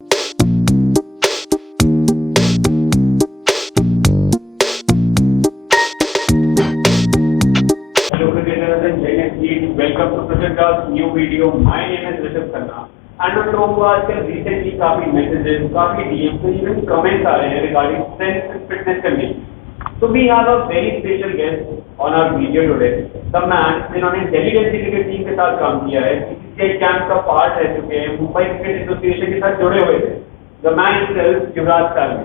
Hello cricketers and Giant League. Welcome to Cricket's new video. My name is Rishabh Khanna. And हम लोगों को आजकल recently काफी messages, काफी डीएम्स, इवन कमेंट्स आ रहे हैं रिगार्डिंग स्ट्रेंथ एंड फिटनेस करने की. So we have a very special guest on our video today. The man जिन्होंने दिल्ली डेल्ही क्रिकेट टीम के साथ काम किया है, बीसीसीआई कैंप का पार्ट रह चुके हैं, मुंबई क्रिकेट एसोसिएशन के साथ जुड़े हुए थे. The man himself, Yuvraj Salvi.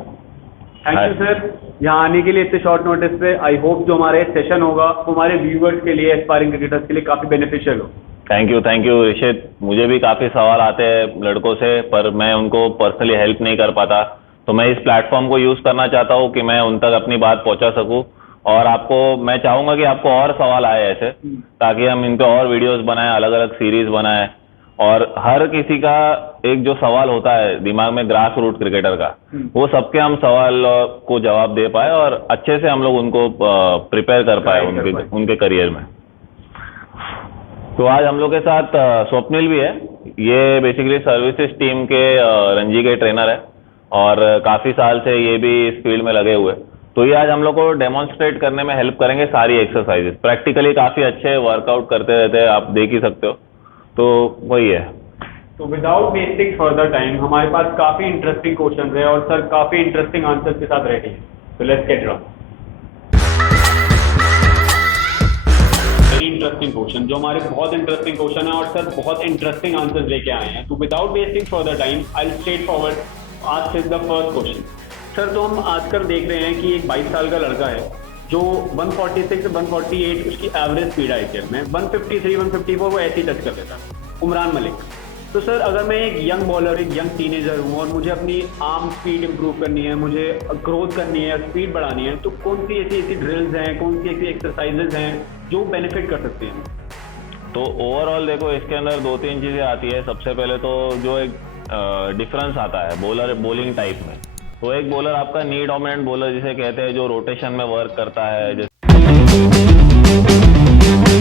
Thank you sir यहाँ आने के लिए इतने शॉर्ट नोटिस पे. आई होप जो हमारे सेशन होगा वो हमारे व्यूअर्स के लिए, एस्पायरिंग क्रिकेटर्स के लिए काफी बेनिफिशियल हो. Thank you Rishit. मुझे भी काफ़ी सवाल आते हैं लड़कों से, पर मैं उनको पर्सनली हेल्प नहीं कर पाता. तो मैं इस प्लेटफॉर्म को यूज़ करना चाहता हूँ कि मैं उन तक अपनी बात पहुँचा सकूँ. और आपको मैं चाहूँगा कि आपको और सवाल आए ऐसे, ताकि हम इन पे और वीडियोस बनाएं, अलग अलग सीरीज बनाएं. और हर किसी का एक जो सवाल होता है दिमाग में ग्रास रूट क्रिकेटर का, वो सबके हम सवाल को जवाब दे पाए और अच्छे से हम लोग उनको प्रिपेयर कर पाए उनके करियर में. तो आज हम लोग के साथ स्वप्निल भी है. ये बेसिकली सर्विसेज टीम के रणजी के ट्रेनर है और काफ़ी साल से ये भी इस फील्ड में लगे हुए. तो ये आज हम लोग को डेमोन्स्ट्रेट करने में हेल्प करेंगे सारी एक्सरसाइजेस. प्रैक्टिकली काफ़ी अच्छे वर्कआउट करते रहते हैं, आप देख ही सकते हो. तो वही है. तो विदाउट वेस्टिंग फर्दर टाइम हमारे पास काफी इंटरेस्टिंग क्वेश्चन है और सर काफी इंटरेस्टिंग आंसर्स के साथ रेडी है. तो let's get Ron. Very interesting question, जो हमारे बहुत इंटरेस्टिंग क्वेश्चन है और सर बहुत इंटरेस्टिंग आंसर्स लेके आए हैं. तो without wasting further time I will straight forward आज द फर्स्ट क्वेश्चन. सर तो हम आजकल देख रहे हैं कि एक 22 साल का लड़का है जो 146 से 148 उसकी एवरेज स्पीड है आईपीएल में, 153 154 वो ऐसे ही टच कर देता है. उमरान मलिक. तो सर अगर मैं एक यंग बॉलर, एक यंग टीनेजर हूँ और मुझे अपनी आर्म स्पीड इंप्रूव करनी है, मुझे ग्रोथ करनी है, स्पीड बढ़ानी है, तो कौन सी ऐसी ड्रिल्स हैं, कौन सी ऐसी एक्सरसाइजेज हैं जो बेनिफिट कर सकते हैं? तो ओवरऑल देखो, इसके अंदर 2-3 चीज़ें आती है. सबसे पहले तो जो एक डिफरेंस आता है बॉलिंग टाइप में. तो एक बॉलर आपका नी डोमिनेंट बॉलर जिसे कहते हैं, जो रोटेशन में वर्क करता है, जैसे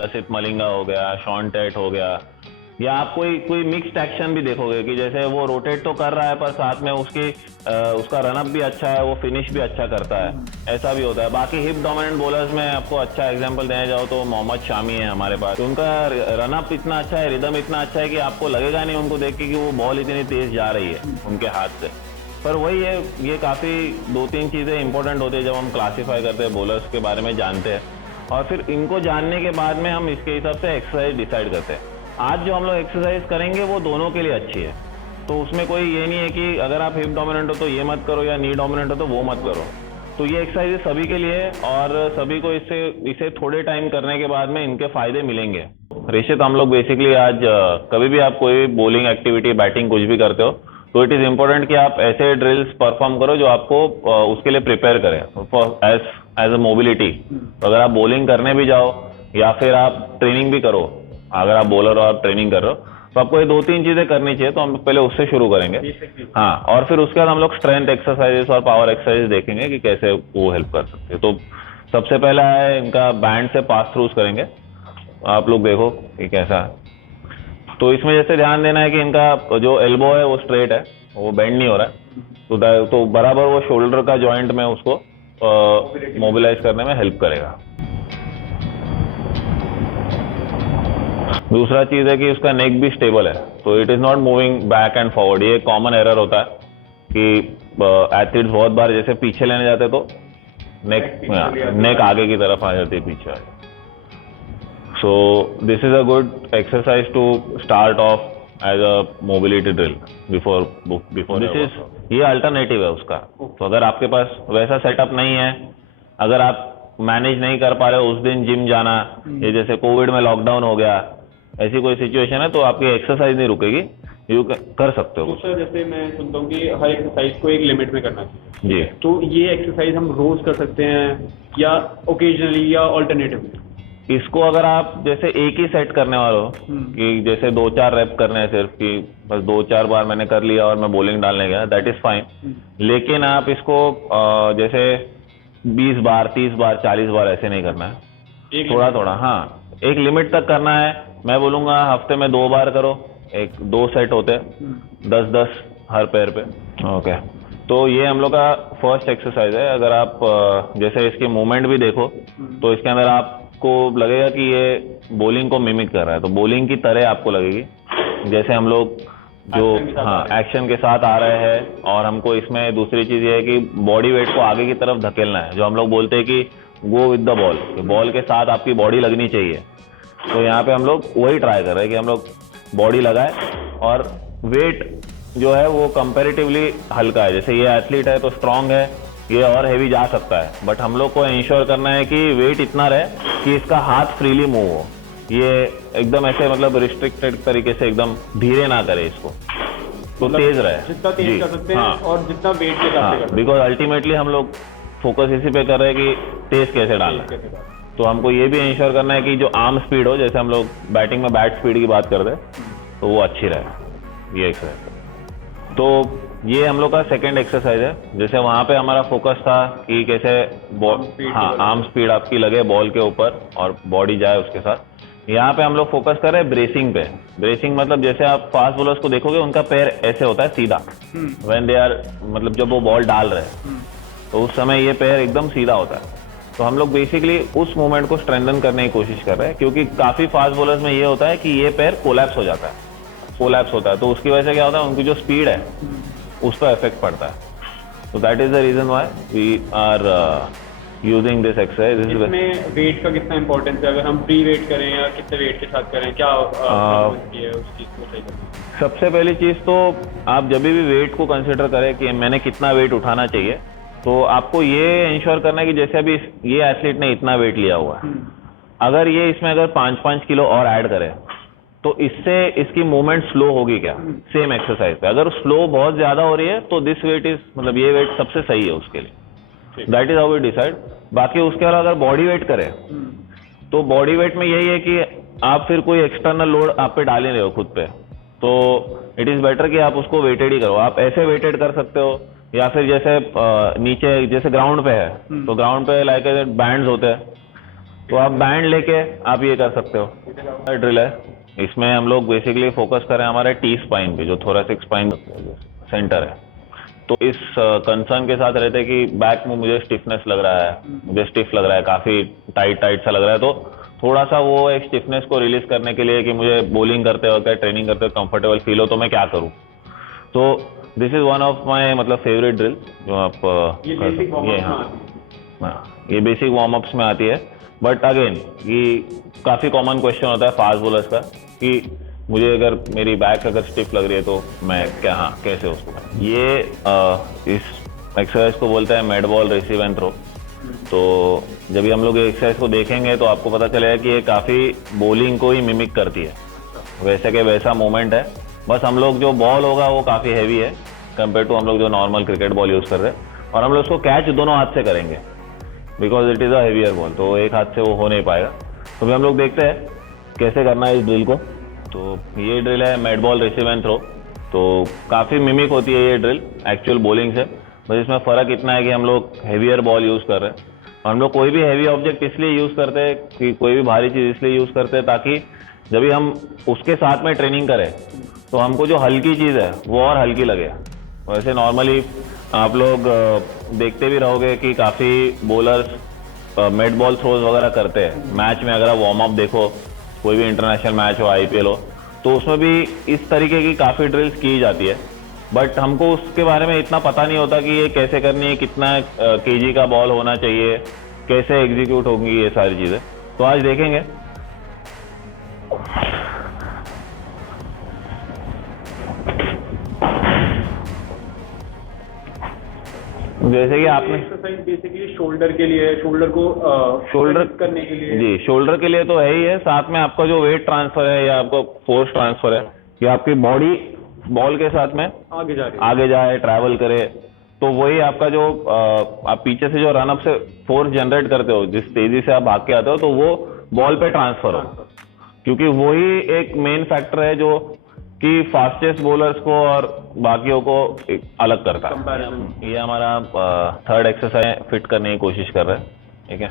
लसित मलिंगा हो गया, शॉन टेट हो गया, या आप कोई मिक्स्ड एक्शन भी देखोगे कि जैसे वो रोटेट तो कर रहा है पर साथ में उसका रनअप भी अच्छा है, वो फिनिश भी अच्छा करता है, ऐसा भी होता है. बाकी हिप डोमिनेंट बॉलर्स में आपको अच्छा एग्जांपल देने जाओ तो मोहम्मद शामी है हमारे पास. तो उनका रनअप इतना अच्छा है, रिदम इतना अच्छा है कि आपको लगेगा नहीं उनको देख के कि वो बॉल इतनी तेज जा रही है उनके हाथ से. पर वही है, ये काफ़ी 2-3 चीज़ें इंपॉर्टेंट होती है जब हम क्लासीफाई करते हैं, बॉलर्स के बारे में जानते हैं. और फिर इनको जानने के बाद में हम इसके हिसाब से एक्सरसाइज डिसाइड करते हैं. आज जो हम लोग एक्सरसाइज करेंगे वो दोनों के लिए अच्छी है. तो उसमें कोई ये नहीं है कि अगर आप हिप डोमिनेंट हो तो ये मत करो, या नी डोमिनेंट हो तो वो मत करो. तो ये एक्सरसाइज सभी के लिए है और सभी को इसे थोड़े टाइम करने के बाद में इनके फायदे मिलेंगे. ऋषित, हम लोग बेसिकली आज कभी भी आप कोई भी बॉलिंग एक्टिविटी, बैटिंग कुछ भी करते हो, तो इट इज़ इम्पोर्टेंट कि आप ऐसे ड्रिल्स परफॉर्म करो जो आपको उसके लिए प्रिपेयर करें एज अ मोबिलिटी. तो अगर आप बॉलिंग करने भी जाओ या फिर आप ट्रेनिंग भी करो, अगर आप बॉलर और आप ट्रेनिंग कर रहे हो, तो आपको ये 2-3 चीज़ें करनी चाहिए. तो हम पहले उससे शुरू करेंगे. हाँ, और फिर उसके बाद हम लोग स्ट्रेंथ एक्सरसाइजेस और पावर एक्सरसाइज देखेंगे कि कैसे वो हेल्प कर सकते हैं. तो सबसे पहला है इनका बैंड से पास थ्रूज करेंगे. आप लोग देखो कि कैसा है. तो इसमें जैसे ध्यान देना है कि इनका जो एल्बो है वो स्ट्रेट है, वो बेंड नहीं हो रहा है. तो बराबर वो शोल्डर का जॉइंट में उसको मोबिलाइज करने में हेल्प करेगा. दूसरा चीज़ है कि उसका नेक भी स्टेबल है, तो it is not moving back and forward. ये कॉमन एरर होता है कि एथलीट्स बहुत बार जैसे पीछे लेने जाते तो नेक आगे की तरफ आ जाती है, पीछे. So this is a good exercise to start off as a mobility drill before this is ये अल्टरनेटिव है उसका. तो अगर आपके पास वैसा सेटअप नहीं है, अगर आप मैनेज नहीं कर पा रहे हो उस दिन जिम जाना, ये जैसे कोविड में लॉकडाउन हो गया, ऐसी कोई सिचुएशन है, तो आपकी एक्सरसाइज नहीं रुकेगी, यू कर सकते हो. सर जैसे मैं सुनता हूँ कि हर एक्सरसाइज को एक लिमिट में करना चाहिए जी. तो ये एक्सरसाइज हम रोज कर सकते हैं या ओकेजनली या ऑल्टरनेटिवली? इसको अगर आप जैसे एक ही सेट करने वाले हो कि जैसे 2-4 रेप करने हैं सिर्फ, कि बस 2-4 बार मैंने कर लिया और मैं बॉलिंग डालने गया, दैट इज फाइन. लेकिन आप इसको जैसे 20 बार, 30 बार, 40 बार ऐसे नहीं करना है, थोड़ा थोड़ा. हाँ, एक लिमिट तक करना है. मैं बोलूँगा हफ्ते में 2 बार करो, 2 सेट होते हैं, 10-10 हर पैर पे। ओके, तो ये हम लोग का फर्स्ट एक्सरसाइज है। अगर आप जैसे इसकी मूवमेंट भी देखो तो इसके अंदर आपको लगेगा कि ये बॉलिंग को मिमिक कर रहा है, तो बॉलिंग की तरह आपको लगेगी। जैसे हम लोग जो एक्शन के साथ आ रहे हैं, और हमको इसमें दूसरी चीज ये है कि बॉडी वेट को आगे की तरफ धकेलना है, जो हम लोग बोलते हैं कि go with the ball, ball के साथ आपकी बॉडी लगनी चाहिए। तो यहाँ पे हम लोग वही ट्राई कर रहे हैं कि हम लोग बॉडी लगाए और वेट जो है वो कंपैरेटिवली हल्का है। जैसे ये एथलीट है तो स्ट्रांग है, ये और हैवी जा सकता है, बट हम लोग को इंश्योर करना है कि वेट इतना रहे कि इसका हाथ फ्रीली मूव हो, ये एकदम ऐसे मतलब रिस्ट्रिक्टेड तरीके से एकदम धीरे ना करे इसको, तो तेज रहे, जितना तेज कर सकते हैं और जितना वेट के हिसाब से कर सकते हैं, बिकॉज अल्टीमेटली हम लोग फोकस इसी पे कर रहे हैं कि तेज कैसे डालना है। तो हमको ये भी इंश्योर करना है कि जो आर्म स्पीड हो, जैसे हम लोग बैटिंग में बैट स्पीड की बात करते हैं, तो वो अच्छी रहे। ये एक्सरसाइज, तो ये हम लोग का सेकंड एक्सरसाइज है। जैसे वहां पे हमारा फोकस था कि कैसे आर्म स्पीड आपकी लगे बॉल के ऊपर और बॉडी जाए उसके साथ। यहाँ पे हम लोग फोकस कर रहे हैं ब्रेसिंग पे। ब्रेसिंग मतलब जैसे आप फास्ट बॉलर्स को देखोगे उनका पैर ऐसे होता है सीधा, व्हेन दे आर मतलब जब वो बॉल डाल रहे हैं तो उस समय ये पैर एकदम सीधा होता है। तो हम लोग बेसिकली उस मूवमेंट को स्ट्रेंथन करने की कोशिश कर रहे हैं, क्योंकि काफी फास्ट बॉलर्स में ये होता है कि ये पैर कोलैप्स हो जाता है, कोलैप्स होता है, तो उसकी वजह से क्या होता है, उनकी जो स्पीड है उस पर इफेक्ट पड़ता है। तो that is the reason why we are using this exercise. इसमें वेट का कितना इंपॉर्टेंस है, अगर हम प्री वेट करें या कितने वेट के साथ करें, क्या है उस चीज को सही करना? सबसे पहली चीज तो आप जब भी वेट को कंसिडर करें कि मैंने कितना वेट उठाना चाहिए, तो आपको ये इंश्योर करना है कि जैसे अभी ये एथलीट ने इतना वेट लिया हुआ है, अगर ये इसमें अगर 5-5 किलो और ऐड करे तो इससे इसकी मूवमेंट स्लो होगी क्या, सेम एक्सरसाइज पे। अगर स्लो बहुत ज्यादा हो रही है तो दिस वेट इज मतलब ये वेट सबसे सही है उसके लिए। That is how we decide. बाकी उसके अलावा अगर बॉडी वेट करें तो बॉडी वेट में यही है कि आप फिर कोई एक्सटर्नल लोड आप पे डाल ही रहे हो खुद पे, तो इट इज बेटर कि आप उसको वेटेड ही करो। आप ऐसे वेटेड कर सकते हो, या फिर जैसे नीचे जैसे ग्राउंड पे है तो ग्राउंड पे लाइक बैंड्स होते हैं, तो आप बैंड लेके आप ये कर सकते हो। ड्रिल है, इसमें हम लोग बेसिकली फोकस करें हमारे टी स्पाइन पे, जो थोरैसिक स्पाइन सेंटर है। तो इस कंसर्न के साथ रहते कि बैक में मुझे स्टिफनेस लग रहा है, मुझे स्टिफ लग रहा है, काफी टाइट सा लग रहा है, तो थोड़ा सा वो एक स्टिफनेस को रिलीज करने के लिए कि मुझे बॉलिंग करते वक्त ट्रेनिंग करते वक्त कंफर्टेबल फील हो, तो मैं क्या करूँ। तो this is one of my मतलब फेवरेट ड्रिल जो आप ये बेसिक वार्म अप्स में आती है। बट अगेन ये काफी कॉमन क्वेश्चन होता है फास्ट बॉलर्स का कि मुझे अगर मेरी बैक अगर स्टिफ लग रही है तो मैं क्या कैसे उसको ये इस एक्सरसाइज को बोलते हैं med ball receive and throw. तो जब भी हम लोग ये एक्सरसाइज को देखेंगे तो आपको पता चलेगा कि ये काफी बॉलिंग को ही मिमिक करती है, वैसे के वैसा मूवमेंट है। बस हम लोग जो बॉल होगा वो काफी हैवी है कंपेयर टू हम लोग जो नॉर्मल क्रिकेट बॉल यूज कर रहे हैं, और हम लोग उसको कैच दोनों हाथ से करेंगे because it is a heavier ball, तो एक हाथ से वो हो नहीं पाएगा। तो भी हम लोग देखते हैं कैसे करना है इस ड्रिल को। तो ये ड्रिल है med ball receive and throw, तो काफी मिमिक होती है ये ड्रिल एक्चुअल बॉलिंग से, बस इसमें फर्क इतना है कि हम लोग हेवियर बॉल यूज कर रहे हैं। और हम लोग कोई भी हैवी ऑब्जेक्ट इसलिए यूज करते हैं कि कोई भी भारी चीज इसलिए यूज करते हैं ताकि जब भी हम उसके साथ में ट्रेनिंग करें तो हमको जो हल्की चीज है वो और हल्की लगे। वैसे नॉर्मली आप लोग देखते भी रहोगे कि काफी बॉलर्स मेड बॉल थ्रोज वगैरह करते हैं मैच में। अगर आप वार्म अप देखो, कोई भी इंटरनेशनल मैच हो, IPL हो, तो उसमें भी इस तरीके की काफी ड्रिल्स की जाती है, बट हमको उसके बारे में इतना पता नहीं होता कि ये कैसे करनी है, कितना kg का बॉल होना चाहिए, कैसे एग्जीक्यूट होंगी ये सारी चीजें। तो आज देखेंगे। जैसे कि आपने एक्सरसाइज बेसिकली शोल्डर के लिए, शोल्डर को शोल्डर करने के लिए, जी शोल्डर के लिए तो है ही है, साथ में आपका जो वेट ट्रांसफर है या आपका फोर्स ट्रांसफर है कि आपकी बॉडी बॉल के साथ में आगे जाए, ट्रैवल करे, तो वही आपका जो आप पीछे से जो रनअप से फोर्स जनरेट करते हो, जिस तेजी से आप भाग के आते हो, तो वो बॉल पे ट्रांसफर हो, क्योंकि वही एक मेन फैक्टर है जो कि फास्टेस्ट बॉलर्स को और बाकियों को अलग करता है। ये हमारा थर्ड एक्सरसाइज फिट करने की कोशिश कर रहे हैं, ठीक है,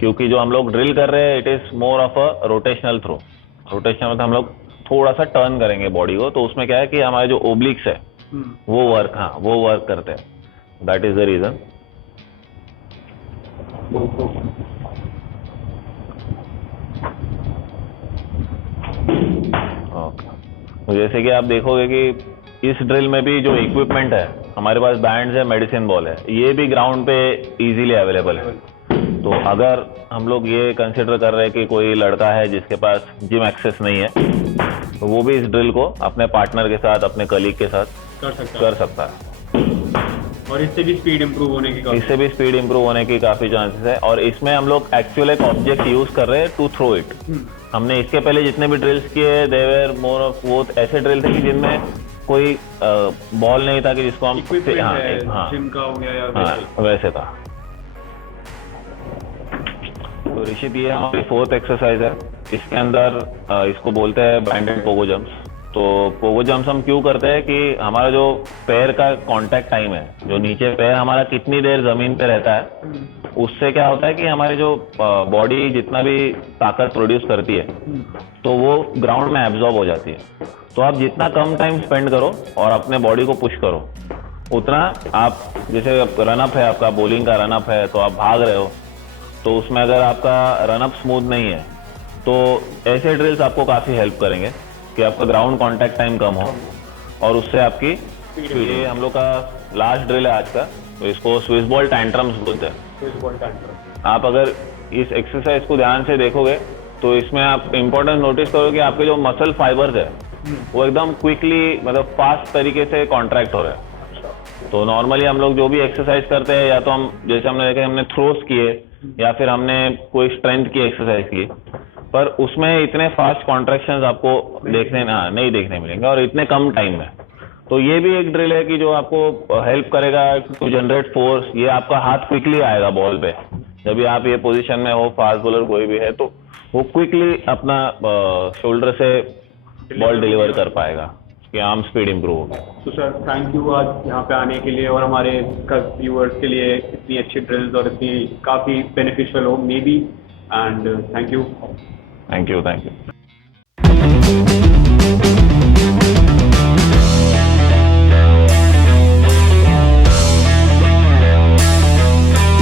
क्योंकि जो हम लोग ड्रिल कर रहे हैं it is more of a rotational throw. Rotational मतलब हम लोग थोड़ा सा टर्न करेंगे बॉडी को, तो उसमें क्या है कि हमारे जो ओब्लिक्स है वो वर्क करते हैं, दैट इज द रीजन। तो जैसे कि आप देखोगे कि इस ड्रिल में भी जो इक्विपमेंट है, हमारे पास बैंड्स है, मेडिसिन बॉल है, ये भी ग्राउंड पे इजीली अवेलेबल है। तो अगर हम लोग ये कंसिडर कर रहे हैं कि कोई लड़का है जिसके पास जिम एक्सेस नहीं है, तो वो भी इस ड्रिल को अपने पार्टनर के साथ, अपने कलीग के साथ कर सकता है। और इससे भी स्पीड इंप्रूव होने की काफी चांसेस है। और इसमें हम लोग एक्चुअल एक ऑब्जेक्ट यूज कर रहे हैं टू थ्रो इट। हमने इसके पहले जितने भी ड्रिल्स किए, देवर मोर ऑफ वो ऐसे ड्रिल थे कि जिनमें कोई बॉल नहीं था कि जिसको हम जिम का हो गया या वैसे था। तो ऋषित, ये हमारी 4th एक्सरसाइज है। इसके अंदर इसको बोलते हैं बैंडेड पोगो जंप्स। तो पोगो जंप्स हम क्यों करते हैं कि हमारा जो पैर का कांटेक्ट टाइम है, जो नीचे पैर हमारा कितनी देर जमीन पे रहता है, उससे क्या होता है कि हमारी जो बॉडी जितना भी ताकत प्रोड्यूस करती है, तो वो ग्राउंड में एब्जॉर्ब हो जाती है। तो आप जितना कम टाइम स्पेंड करो और अपने बॉडी को पुश करो, उतना आप, जैसे रनअप है आपका, बॉलिंग का रनअप है, तो आप भाग रहे हो, तो उसमें अगर आपका रनअप स्मूथ नहीं है, तो ऐसे ड्रिल्स आपको काफ़ी हेल्प करेंगे कि आपका ग्राउंड कांटेक्ट टाइम कम हो और उससे आपकी। ये हम लोग का लास्ट ड्रिल है आज का, तो इसको स्विस बॉल टैंट्रम्स बोलते हैं। आप अगर इस एक्सरसाइज को ध्यान से देखोगे तो इसमें आप इम्पोर्टेंट नोटिस करोगे कि आपके जो मसल फाइबर्स है वो एकदम क्विकली, मतलब फास्ट तरीके से कॉन्ट्रैक्ट हो रहे हैं। तो नॉर्मली हम लोग जो भी एक्सरसाइज करते हैं, या तो हम, जैसे हमने देखा, हमने थ्रोस किए या फिर हमने कोई स्ट्रेंथ की एक्सरसाइज की, पर उसमें इतने फास्ट कॉन्ट्रैक्शंस आपको नहीं देखने मिलेंगे और इतने कम टाइम में। तो ये भी एक ड्रिल है कि जो आपको हेल्प करेगा टू जनरेट फोर्स। ये आपका हाथ क्विकली आएगा बॉल पे, जब भी आप ये पोजीशन में हो, फास्ट बॉलर कोई भी है, तो वो क्विकली अपना शोल्डर से बॉल डिलीवर कर पाएगा, कि आर्म स्पीड इंप्रूव होगा। तो सर, थैंक यू आज यहाँ पे आने के लिए और हमारे व्यूअर्स के लिए इतनी अच्छी ड्रिल्स और इतनी काफ़ी बेनिफिशियल हो may be, and thank you.